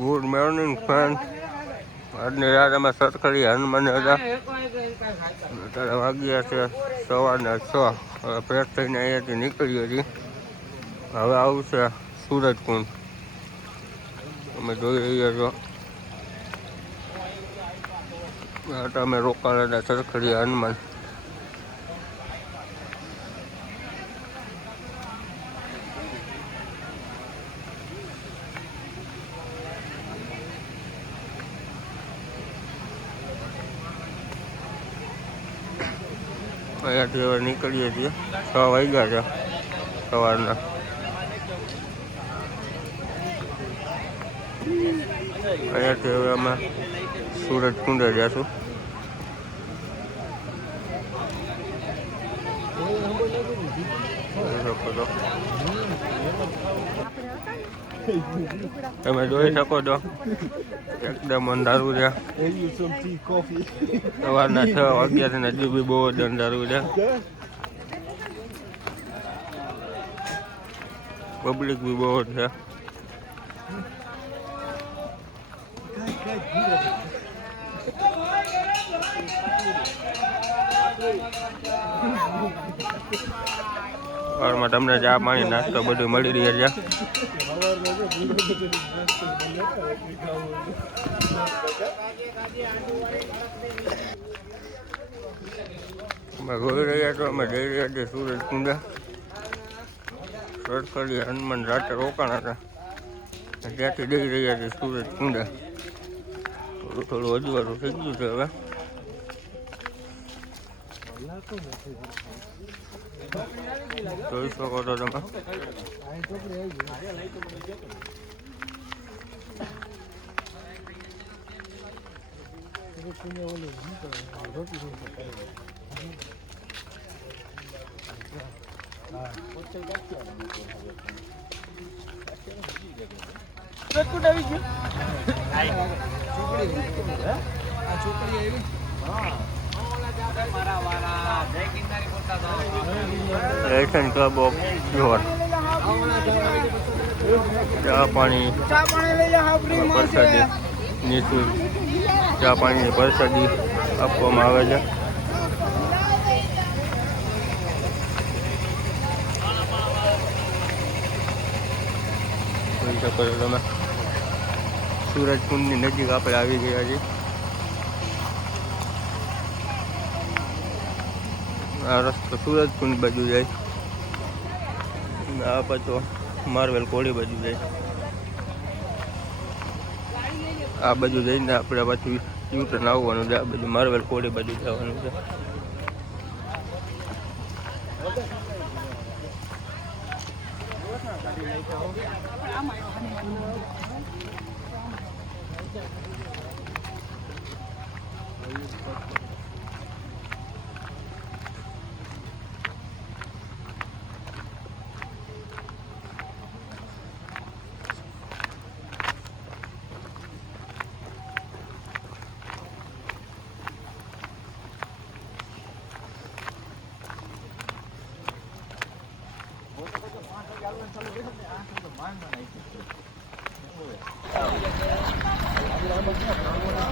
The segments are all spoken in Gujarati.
Good morning friend. આજની રાત અમે સરખડી હનુમાન હતા. અત્યારે વાગ્યા છે 6:15. હવે ફ્રેશ થઈને અહીંયાથી નીકળીએ છીએ. હવે આવશે સૂરજકુંડ. અમે જોઈ રહ્યા છો અમે રોકાયેલા સરખડી હનુમાન. અહીંયાથી હવે નીકળીએ છીએ. 6 વાગ્યા છે સવારના. અહીંયાથી હવે અમે સૂરજકુંડે જઈશું. તમે જોઈ શકો છો એકદમ અંધારું છે. સવારના 6 વાગ્યા છે હજુ બી બહુ જ અંધારું છે. પબ્લિક બી બહુ જ છે. સવારમાં તમને ચા પાણી નાસ્તો બધું મળી રહે છે. અમે જોઈ રહ્યા છો અમે જઈ રહ્યા છીએ સૂરજકુંડ. સરખડી હનુમાન રાતે રોકાણ હતા ત્યાંથી જઈ રહ્યા છીએ સૂરજકુંડ. થોડું અજવાળું થઈ ગયું છે હવે. જોઈ શકો છો તમે. એશિયન ક્લબ ઓફ જોર. ચા પાણી પ્રસાદી નિઃશુલ્ક ચા પાણીની પ્રસાદી આપવામાં આવે છે. જોઈ શકો છો તમે સૂરજકુંડની નજીક આપણે આવી ગયા છીએ. આ રસ્તો સૂરજકુંડ બાજુ જાય. આ પાછો માર્વેલ કોળી બાજુ જાય. આ બાજુ જઈને આપણે પાછું યુટર્ન આવવાનું છે. આ બાજુ માર્વેલ કોળી બાજુ જવાનું છે.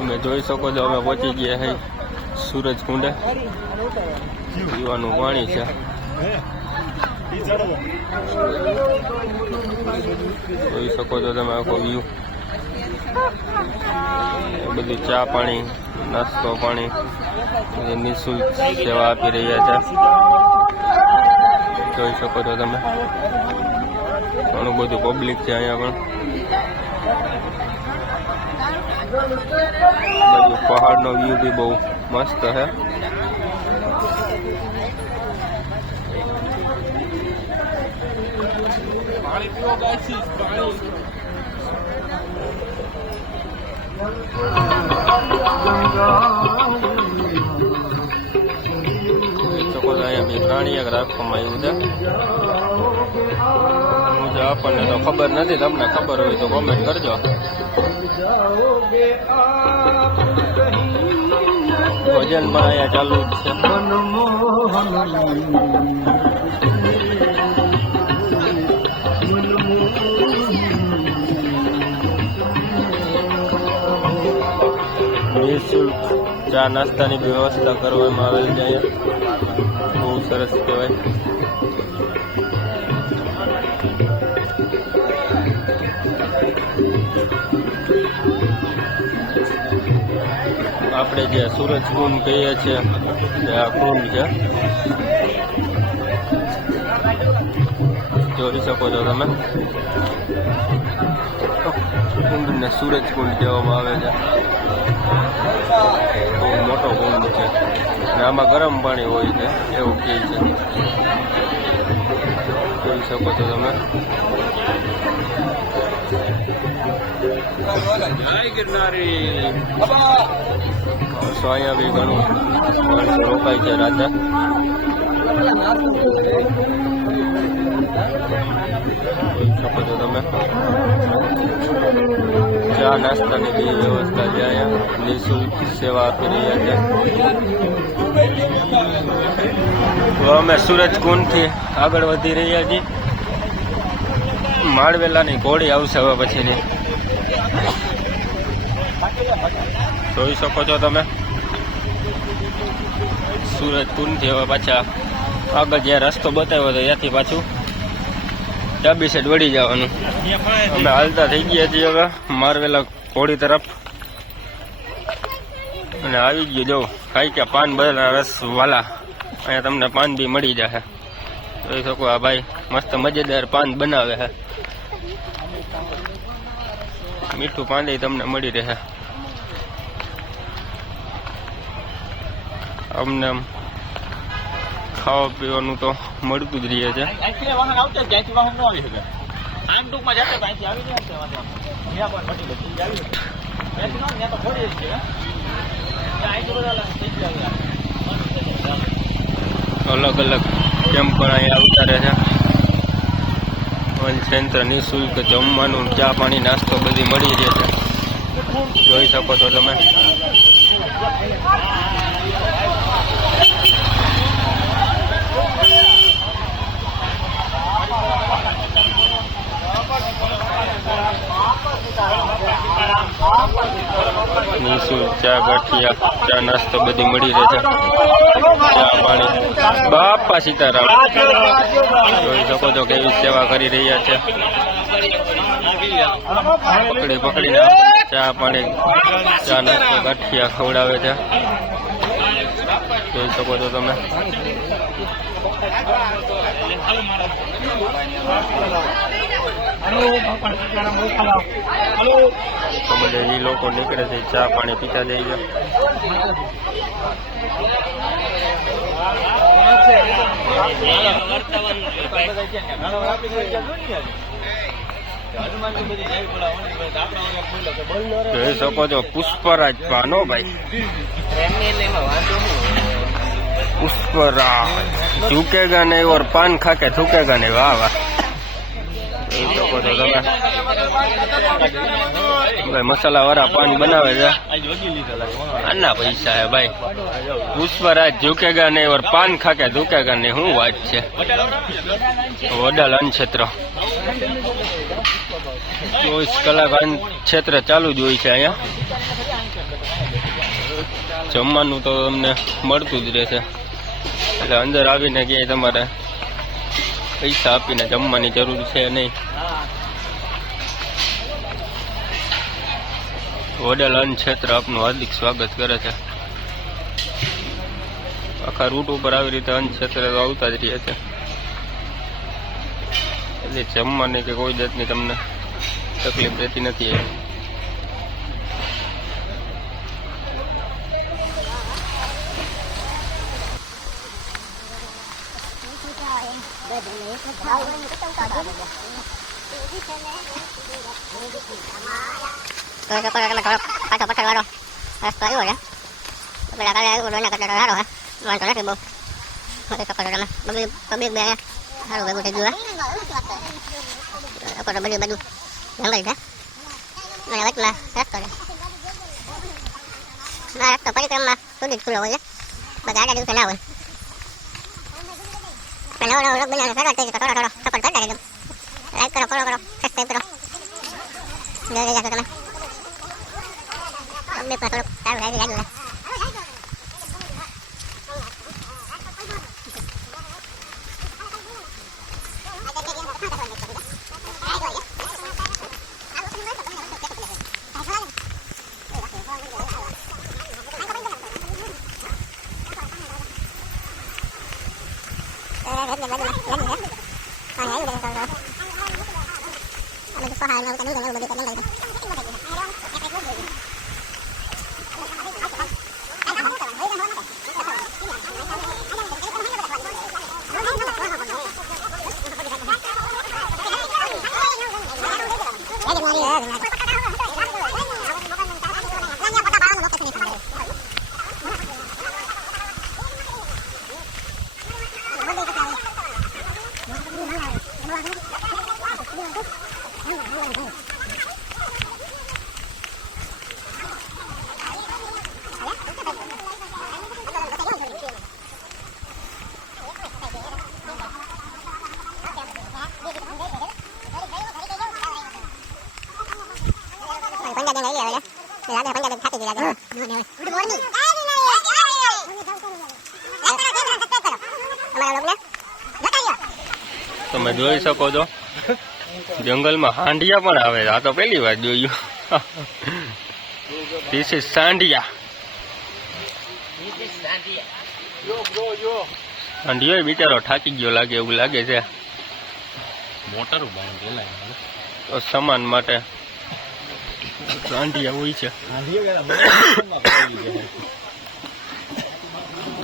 તમે જોઈ શકો છો અમે પહોંચી ગયા છે સૂરજકુંડે. પીવાનું પાણી છે. જોઈ શકો છો તમે આખો વ્યૂ. બધું ચા પાણી નાસ્તો પાણી નિઃશુલ્ક સેવા આપી રહ્યા છે. જોઈ શકો છો તમે ઘણું બધું પબ્લિક છે અહીંયા પણ. બધું પહાડનો વ્યૂ બી બહુ મસ્ત છે. અહીંયા પ્રાણી એક રાખવામાં આવ્યું છે. આપણને તો ખબર નથી. તમને ખબર હોય તો કોમેન્ટ કરજો. ભજન પણ અહીંયા ચાલુ જ છે. જોઈ શકો નિઃશુલ્ક ચા નાસ્તાની વ્યવસ્થા કરવામાં આવેલી છે અહીંયા. બહુ સરસ કહેવાય. આપણે જે સૂરજ કુંડ કહીએ છીએ તે આ કુંડ છે, જોઈ શકો છો તમે. કુંડને સૂરજ કુંડ કહેવામાં આવે છે. બહુ મોટો કુંડ છે અને આમાં ગરમ પાણી હોય છે એવું કહે છે. જોઈ શકો છો તમે. તો અહીંયા બી ઘણું રોકાય છે રાતે. જોઈ શકો છો તમે. ચા નાસ્તાની બી વ્યવસ્થા છે અહીંયા. નિઃશુલ્ક સેવા આપી રહ્યા છે. તો અમે સૂરજ કુંડથી આગળ વધી રહ્યા છીએ. માળવેલાની ઘોડી આવશે હવે પછીની. જોઈ શકો છો તમે. સૂરજ કુંડથી હવે પાછા આગળ જ્યાં રસ્તો બતાવ્યો હતો ત્યાંથી પાછું ડાબી સાઈડ વળી જવાનું. અમે હાલતા થઈ ગયા છીએ હવે મારવેલા ઘોડી તરફ. અને આવી ગયું જો ખાઈ કે પાન બદલા રસ વાલા. અહીંયા તમને પાન બી મળી જશે. જોઈ શકો આ ભાઈ મસ્ત મજેદાર પાન બનાવે છે. મીઠું પાન તમને મળી રહે. અમને ખાવા પીવાનું તો મળતું જ રહે છે. અલગ અલગ કેમ્પ પણ અહીંયા આવતા રહે છે. સેન્ટર નિઃશુલ્ક જમવાનું, ચા પાણી, નાસ્તો બધી મળી રહે છે. જોઈ શકો છો તમે. નિઃશુલ્ક ચા, ગાંઠિયા, ચા નાસ્તો બધી મળી રહે છે. ચા પાણી. બાપા સીતારામ. જોઈ શકો છો કેવી સેવા કરી રહ્યા છે. પકડીને ચા પાણી, ચા નાસ્તો, ગાંઠિયા ખવડાવે છે. જોઈ શકો છો તમે. તો બધે એ લોકો નીકળે છે ચા પાણી પીતા જાય છે. જોઈ શકો છો પુષ્પરાજ પાનો ભાઈ. પુષ્પરાજ ઝુકેગા નહીં ઓર પાન ખાકે થૂકેગા નહીં. વાહ વાહ. જોઈ શકો છો તમે. ભાઈ મસાલા વાળા પાન બનાવે છે. આના પૈસા હે ભાઈ. પુષ્પરાજ ઝુકેગા નહીં ઓર પાન ખાકે થૂકેગા નહીં. શું વાત છે. વડાલ અન્ન ક્ષેત્ર 24 કલાક અન્ન ક્ષેત્ર ચાલુ જ હોય છે અહીંયા. જમવાનું તો તમને મળતું જ રહેશે. એટલે અંદર આવીને ક્યાંય તમારે પૈસા આપીને જમવાની જરૂર છે નહીં. વડાલ અન્ન ક્ષેત્ર આપનું હાર્દિક સ્વાગત કરે છે. આખા રૂટ ઉપર આવી રીતે અન્ન ક્ષેત્ર તો આવતા જ રહે છે. એટલે જમવાની કે કોઈ જાતની તમને તકલીફ રહેતી નથી. પાછો પકડવાનો રસ્તો આવ્યો છે. પેલા કાલે આવ્યો એના કરતા સારો હે. વાંધો નથી બહુ. પબ્લિક બે સારું ભેગું થઈ ગયું હે. બધી બધું જંગલ છે. અને વચમાં રસ્તો છે. આ રસ્તો પરિક્રમા સુધી જ ખુલ્લો હોય છે. બધા આગળ દિવસે ના હોય. નવો નવો લોક બનાવવાનો શરૂઆત થઈ ગઈ તો થોડો સપોર્ટ કરતા રહેજો. લાઈક કરો, ફોલો કરો, સબસ્ક્રાઈબ કરો. જોઈ રહ્યા છો તમે. પબ્લિકમાં થોડુંક સારું લાગી લાગ્યું તમે જોઈ શકો છો જંગલમાં હાંડિયા પણ આવે છે. આ તો પહેલી વાર જોયું. This is સાંઢિયા. હાંડિયો બિચારો થાકી ગયો લાગે એવું લાગે છે. મોટર તો સામાન માટે સાંઢિયા હોય છે.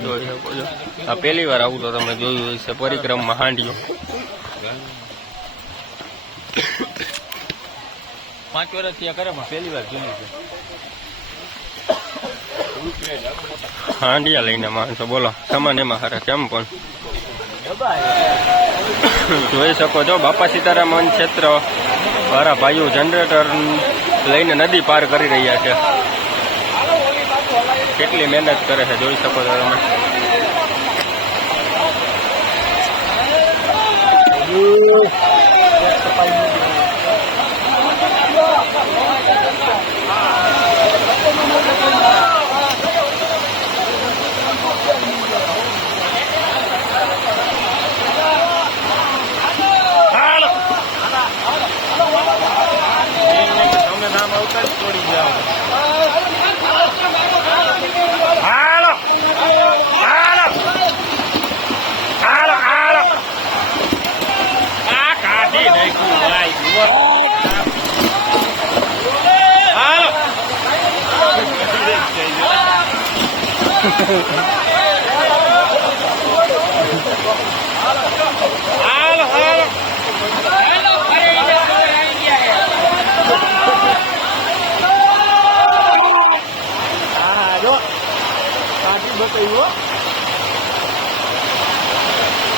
જોઈ શકો છો. આ પહેલી વાર આવું તો તમે જોયું હોય છે પરિક્રમમાં હાંડિયો. 5 વર્ષથી કરે પણ પહેલી વાર જોયું છે. હાંડિયા લઈને માણસો બોલો સામાન એમાં હારે કેમ પણ જોઈ શકો છો. બાપા સીતારામ વન ક્ષેત્ર મારા ભાઈઓ જનરેટર લઈને નદી પાર કરી રહ્યા છે. કેટલી મહેનત કરે છે જોઈ શકો છો તમે.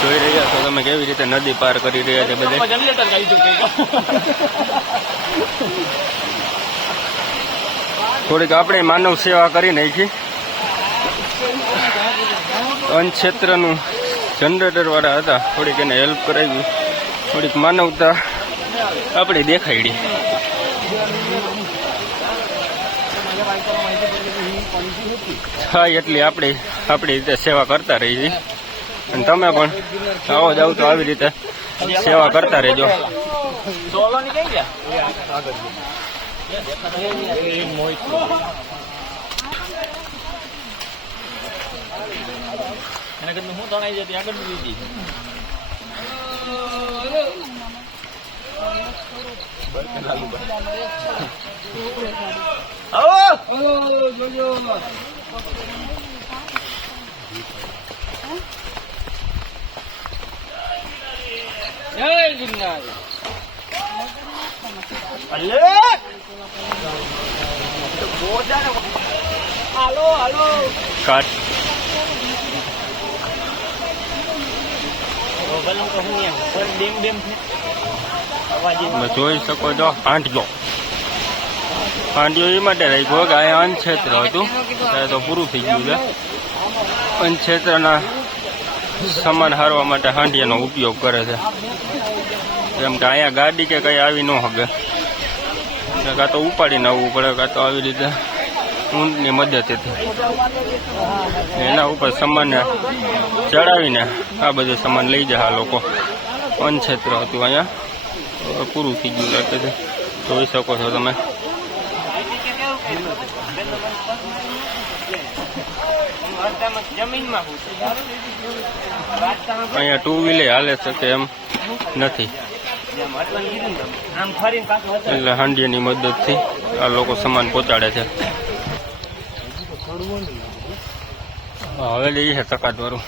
જોઈ રહ્યા છો તમે કેવી રીતે નદી પાર કરી રહ્યા છે બધે. થોડીક આપણે માનવ સેવા કરી નાખી. વન ક્ષેત્રનું જનરેટર વાળા હતા, થોડીક એને હેલ્પ કરાવી, થોડીક માનવતા આપણે દેખાડી. હા એટલી આપણી રીતે સેવા કરતા રહી છીએ. અને તમે પણ આવો જાવ તો આવી રીતે સેવા કરતા રહેજો. હું તણાઈ જતી આગળ લીધી. જય ગિરનાર. હાલો હાલો કાટ તમે જોઈ શકો છો. હાંડિયો એ માટે રાખ્યો કે અહીંયા અન્નક્ષેત્ર હતું ત્યારે તો પૂરું થઈ ગયું છે. અન્નક્ષેત્રના સામાન હારવા માટે હાંડિયાનો ઉપયોગ કરે છે. કેમ કે અહીંયા ગાડી કે કઈ આવી ન હગે, કાં તો ઉપાડીને આવવું પડે, કાં તો આવી રીતે ઊંટની મદદથી એના ઉપર સામાન ચડાવીને આ બધું સામાન લઈ જાય આ લોકો. અનક્ષેત્ર હતું અહીંયા, પૂરું થઈ ગયું લાગે છે, જોઈ શકો છો તમે. અહીંયા ટુ વ્હીલર હાલે છે કે એમ નથી, એટલે હાંડિયાની મદદથી આ લોકો સામાન પહોંચાડે છે. હવે જઈએ છે તકાતવાળું.